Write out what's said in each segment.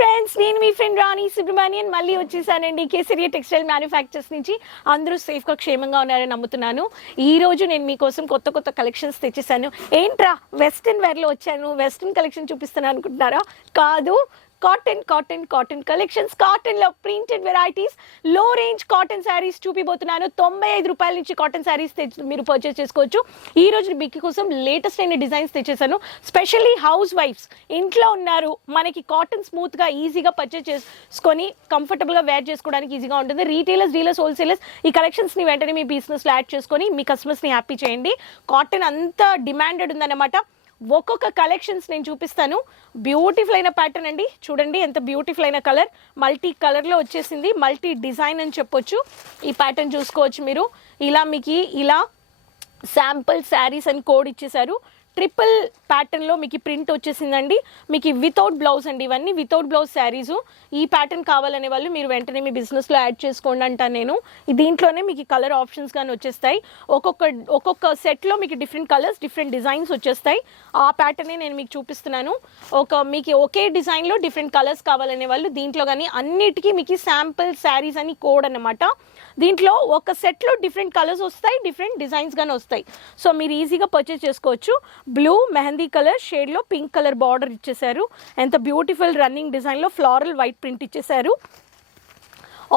Friends, నేను మీ friend రాణి సుబ్రహ్మణ్యన్ మళ్ళీ వచ్చేసానండి కేసరియా టెక్స్టైల్ మ్యానుఫ్యాక్చర్స్ నుంచి. అందరూ సేఫ్గా క్షేమంగా ఉన్నారని నమ్ముతున్నాను. ఈ రోజు నేను మీకోసం కొత్త కొత్త కలెక్షన్స్ తెచ్చేసాను. ఏంట్రా వెస్ట్రన్ వేర్లో వచ్చాను, వెస్ట్రన్ కలెక్షన్ చూపిస్తాను అనుకుంటున్నారా? కాదు, కాటన్ కలెక్షన్స్. కాటన్లో ప్రింటెడ్ వెరైటీస్, లో రేంజ్ కాటన్ శారీస్ చూపిపోతున్నాను. 95 రూపాయల నుంచి కాటన్ శారీస్ మీరు పర్చేస్ చేసుకోవచ్చు. ఈ రోజు బిక్కి కోసం లేటెస్ట్ అయిన డిజైన్స్ తెచ్చేసాను. స్పెషల్లీ హౌస్ వైఫ్స్ ఇంట్లో ఉన్నారు, మనకి కాటన్ స్మూత్గా ఈజీగా పర్చేస్ చేసుకొని కంఫర్టబుల్గా వేర్ చేసుకోవడానికి ఈజీగా ఉంటుంది. రీటైలర్స్, డీలర్స్, హోల్సేలర్స్ ఈ కలెక్షన్స్ని వెంటనే మీ బిజినెస్లో యాడ్ చేసుకొని మీ కస్టమర్స్ని హ్యాపీ చేయండి. కాటన్ అంత డిమాండెడ్ ఉందన్నమాట. ఒక్కొక్క కలెక్షన్స్ నేను చూపిస్తాను. బ్యూటిఫుల్ అయిన ప్యాటర్న్ అండి, చూడండి ఎంత బ్యూటిఫుల్ అయిన కలర్. మల్టీ కలర్లో వచ్చేసింది, మల్టీ డిజైన్ అని చెప్పొచ్చు. ఈ ప్యాటర్న్ చూసుకోవచ్చు మీరు. ఇలా మీకు ఇలా శాంపుల్ శారీస్ అని కోడ్ ఇచ్చేసారు. ట్రిపుల్ ప్యాటర్న్లో మీకు ప్రింట్ వచ్చేసిందండి. మీకు వితౌట్ బ్లౌజ్ అండి, ఇవన్నీ వితౌట్ బ్లౌజ్ శారీసు. ఈ ప్యాటర్న్ కావాలనే వాళ్ళు మీరు వెంటనే మీ బిజినెస్లో యాడ్ చేసుకోండి అంటాను నేను. దీంట్లోనే మీకు కలర్ ఆప్షన్స్ కానీ వచ్చేస్తాయి. ఒక్కొక్క సెట్లో మీకు డిఫరెంట్ కలర్స్, డిఫరెంట్ డిజైన్స్ వచ్చేస్తాయి. ఆ ప్యాటర్నే నేను మీకు చూపిస్తున్నాను. మీకు ఒకే డిజైన్లో డిఫరెంట్ కలర్స్ కావాలనే వాళ్ళు దీంట్లో కానీ అన్నిటికీ మీకు శాంపుల్ శారీస్ అని కోడ్ అన్నమాట. దీంట్లో ఒక సెట్లో డిఫరెంట్ కలర్స్ వస్తాయి, డిఫరెంట్ డిజైన్స్ కానీ వస్తాయి. సో మీరు ఈజీగా పర్చేస్ చేసుకోవచ్చు. బ్లూ మెహందీ కలర్ షేడ్లో పింక్ కలర్ బార్డర్ ఇచ్చేసారు. ఎంత బ్యూటిఫుల్ రన్నింగ్ డిజైన్లో ఫ్లారల్ వైట్ ప్రింట్ ఇచ్చేసారు.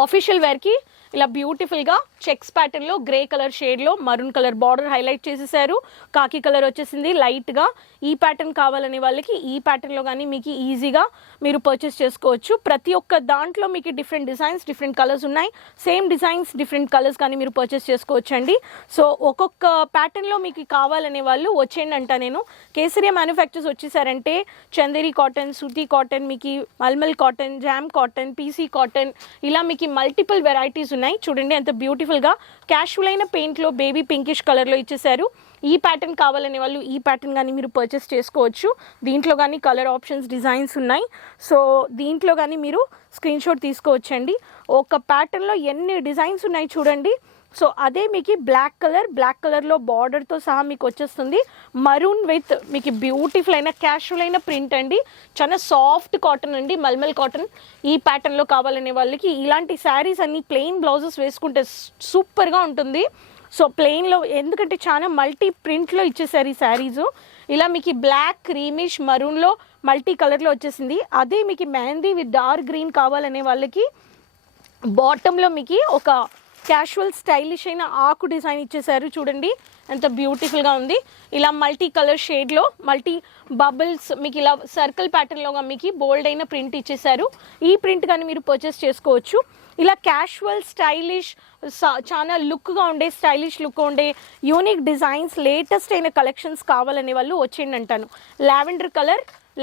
ఆఫీషియల్ వేర్కి ఇలా బ్యూటిఫుల్గా చెక్స్ ప్యాటర్న్లో గ్రే కలర్ షేడ్లో మరూన్ కలర్ బార్డర్ హైలైట్ చేసేసారు. కాకి కలర్ వచ్చేసింది లైట్గా. ఈ ప్యాటర్న్ కావాలనే వాళ్ళకి ఈ ప్యాటర్న్లో కానీ మీకు ఈజీగా మీరు పర్చేస్ చేసుకోవచ్చు. ప్రతి ఒక్క దాంట్లో మీకు డిఫరెంట్ డిజైన్స్, డిఫరెంట్ కలర్స్ ఉన్నాయి. సేమ్ డిజైన్స్, డిఫరెంట్ కలర్స్ కానీ మీరు పర్చేస్ చేసుకోవచ్చు అండి. సో ఒక్కొక్క ప్యాటర్న్లో మీకు కావాలనే వాళ్ళు వచ్చేయండి అంట నేను. కేసరియా మ్యానుఫ్యాక్చర్స్ వచ్చేసారంటే చందేరి కాటన్, సూతి కాటన్, మీకు మల్మల్ cotton, jam cotton, PC cotton, ఇలా మీకు మల్టిపుల్ వెరైటీస్ ఉన్నాయి. చూడండి ఎంత బ్యూటిఫుల్గా క్యాషువల్ అయిన పెయింట్లో బేబీ పింకిష్ కలర్లో ఇచ్చేసారు. ఈ ప్యాటర్న్ కావాలనే వాళ్ళు ఈ ప్యాటర్న్ కానీ మీరు పర్చేస్ చేసుకోవచ్చు. దీంట్లో కానీ కలర్ ఆప్షన్స్, డిజైన్స్ ఉన్నాయి. సో దీంట్లో కానీ మీరు స్క్రీన్ షాట్ తీసుకోవచ్చండి. ఒక ప్యాటర్న్లో ఎన్ని డిజైన్స్ ఉన్నాయి చూడండి. సో అదే మీకు బ్లాక్ కలర్లో బార్డర్తో సహా మీకు వచ్చేస్తుంది. మరూన్ విత్ మీకు బ్యూటిఫుల్ అయిన క్యాషువల్ అయిన ప్రింట్ అండి. చాలా సాఫ్ట్ కాటన్ అండి, మల్మల్ కాటన్. ఈ ప్యాటర్న్లో కావాలనే వాళ్ళకి ఇలాంటి శారీస్ అన్ని ప్లెయిన్ బ్లౌజెస్ వేసుకుంటే సూపర్గా ఉంటుంది. సో ప్లెయిన్లో ఎందుకంటే చాలా మల్టీ ప్రింట్లో ఇచ్చేసారు ఈ శారీసు. ఇలా మీకు బ్లాక్, క్రీమిష్, మరూన్లో మల్టీ కలర్లో వచ్చేసింది. అదే మీకు మెహందీ విత్ డార్క్ గ్రీన్ కావాలనే వాళ్ళకి బాటంలో మీకు ఒక క్యాషువల్ స్టైలిష్ అయిన ఆకు డిజైన్ ఇచ్చేసారు. చూడండి ఎంత బ్యూటిఫుల్గా ఉంది. ఇలా మల్టీ కలర్ షేడ్లో మల్టీ బబుల్స్ మీకు ఇలా సర్కిల్ ప్యాటర్న్లోగా మీకు బోల్డ్ అయిన ప్రింట్ ఇచ్చేసారు. ఈ ప్రింట్ కానీ మీరు పర్చేస్ చేసుకోవచ్చు. ఇలా క్యాషువల్ స్టైలిష్ చాలా లుక్గా ఉండే, స్టైలిష్ లుక్ ఉండే యూనిక్ డిజైన్స్, లేటెస్ట్ అయిన కలెక్షన్స్ కావాలనే వాళ్ళు వచ్చేయండి అంటాను.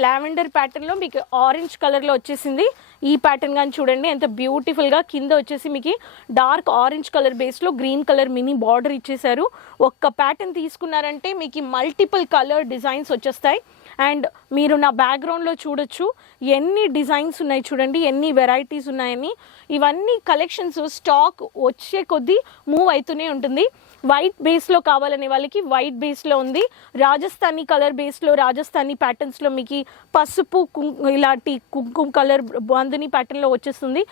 లావెండర్ ప్యాటర్న్లో మీకు ఆరెంజ్ కలర్లో వచ్చేసింది. ఈ ప్యాటర్న్ కానీ చూడండి ఎంత బ్యూటిఫుల్గా. కింద వచ్చేసి మీకు డార్క్ ఆరెంజ్ కలర్ బేస్లో గ్రీన్ కలర్ మినీ బార్డర్ ఇచ్చేసారు. ఒక్క ప్యాటర్న్ తీసుకున్నారంటే మీకు మల్టిపుల్ కలర్ డిజైన్స్ వచ్చేస్తాయి. అండ్ మీరు నా బ్యాక్గ్రౌండ్లో చూడొచ్చు ఎన్ని డిజైన్స్ ఉన్నాయి చూడండి, ఎన్ని వెరైటీస్ ఉన్నాయని. ఇవన్నీ కలెక్షన్స్ స్టాక్ వచ్చే కొద్దీ మూవ్ అవుతూనే ఉంటుంది. వైట్ బేస్లో కావాలనే వాళ్ళకి వైట్ బేస్లో ఉంది. రాజస్థానీ కలర్ బేస్లో, రాజస్థానీ ప్యాటర్న్స్లో మీకు పసుపు, ఇలాంటి కుంకుమ కలర్ బాందిని ప్యాటర్న్లో వచ్చేస్తుంది.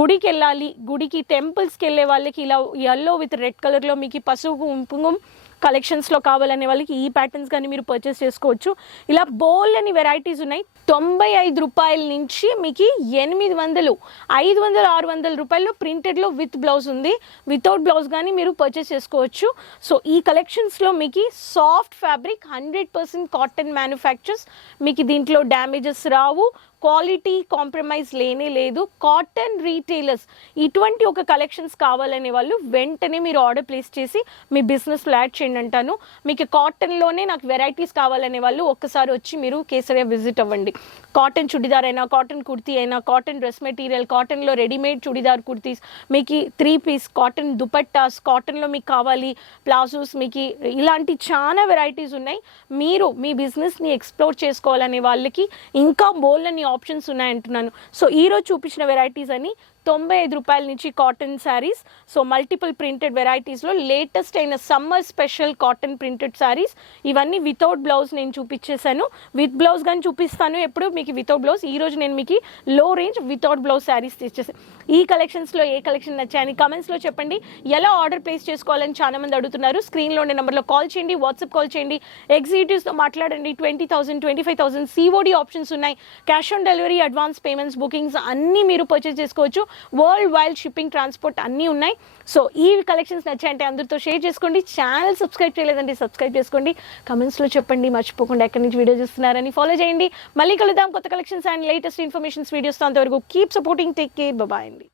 గుడికి వెళ్ళాలి, గుడికి టెంపుల్స్కి వెళ్ళే వాళ్ళకి ఇలా ఎల్లో విత్ రెడ్ కలర్లో మీకు పసుపు కుంకుమ కలెక్షన్స్లో కావాలనే వాళ్ళకి ఈ ప్యాటర్న్స్ కానీ మీరు పర్చేస్ చేసుకోవచ్చు. ఇలా బోల్ అని వెరైటీస్ ఉన్నాయి. 95 రూపాయల నుంచి మీకు 800, 500, 600 రూపాయల్లో ప్రింటెడ్లో విత్ బ్లౌజ్ ఉంది. వితౌట్ బ్లౌజ్ కానీ మీరు పర్చేస్ చేసుకోవచ్చు. సో ఈ కలెక్షన్స్లో మీకు సాఫ్ట్ ఫ్యాబ్రిక్, 100% కాటన్ మ్యానుఫ్యాక్చర్స్. మీకు దీంట్లో డ్యామేజెస్ రావు, క్వాలిటీ కాంప్రమైజ్ లేనే లేదు. కాటన్ రీటైలర్స్ ఇటువంటి ఒక కలెక్షన్స్ కావాలనే వాళ్ళు వెంటనే మీరు ఆర్డర్ ప్లేస్ చేసి మీ బిజినెస్లో యాడ్ చేయండి అంటాను. మీకు కాటన్లోనే నాకు వెరైటీస్ కావాలనే వాళ్ళు ఒక్కసారి వచ్చి మీరు కేసరియా విజిట్ అవ్వండి. కాటన్ చుడిదార్ అయినా, కాటన్ కుర్తీ అయినా, కాటన్ డ్రెస్ మెటీరియల్, కాటన్లో రెడీమేడ్ చుడిదార్ కుర్తీస్, మీకు 3 పీస్ కాటన్ దుపట్టాస్, కాటన్లో మీకు కావాలి ప్లాజోస్, మీకు ఇలాంటి చాలా వెరైటీస్ ఉన్నాయి. మీరు మీ బిజినెస్ని ఎక్స్ప్లోర్ చేసుకోవాలనే వాళ్ళకి ఇంకా బోల్డ్ అని ఆప్షన్స్ ఉన్నాయంటున్నాను. సో ఈరోజు చూపించిన వెరైటీస్ అని రూపాయల నుంచి cotton saris. So multiple printed వెరైటీస్లో లేటెస్ట్ అయిన summer special cotton printed saris. ఇవన్నీ వితౌట్ బ్లౌజ్ నేను చూపించేశాను. విత్ బ్లౌజ్ కానీ చూపిస్తాను ఎప్పుడు మీకు వితౌట్ బ్లౌజ్. ఈ రోజు నేను మీకు లో రేంజ్ వితౌట్ బ్లౌజ్ శారీస్ తెచ్చేసాను. ఈ కలెక్షన్స్లో ఏ కలెక్షన్ నచ్చాయని కమెంట్స్లో చెప్పండి. ఎలా ఆర్డర్ ప్లేస్ చేసుకోవాలని చాలా మంది అడుగుతున్నారు. స్క్రీన్లో ఉండే నెంబర్లో కాల్ చేయండి, వాట్సాప్ కాల్ చేయండి, ఎగ్జిక్యూటివ్స్తో మాట్లాడండి. 20,000, 25,000 COD ఆప్షన్స్ ఉన్నాయి. Cash on delivery, advance payments, bookings అన్నీ మీరు పర్చేస్ చేసుకోవచ్చు. వరల్డ్ వైడ్ షిప్పింగ్, ట్రాన్స్పోర్ట్ అన్నీ ఉన్నాయి. సో ఈ కలెక్షన్స్ నచ్చాయంటే అందరితో షేర్ చేసుకోండి. ఛానల్ సబ్స్క్రైబ్ చేయలేదంటే సబ్స్క్రైబ్ చేసుకోండి. కమెంట్స్లో చెప్పండి, మర్చిపోకుండా ఎక్కడి నుంచి వీడియో చూస్తున్నారని ఫాలో చేయండి. మళ్ళీ కలుద్దాం కొత్త కలెక్షన్స్ అండ్ లేటెస్ట్ ఇన్ఫర్మేషన్స్ వీడియోస్తో. అంతవరకు keep supporting, take care, bye అండి.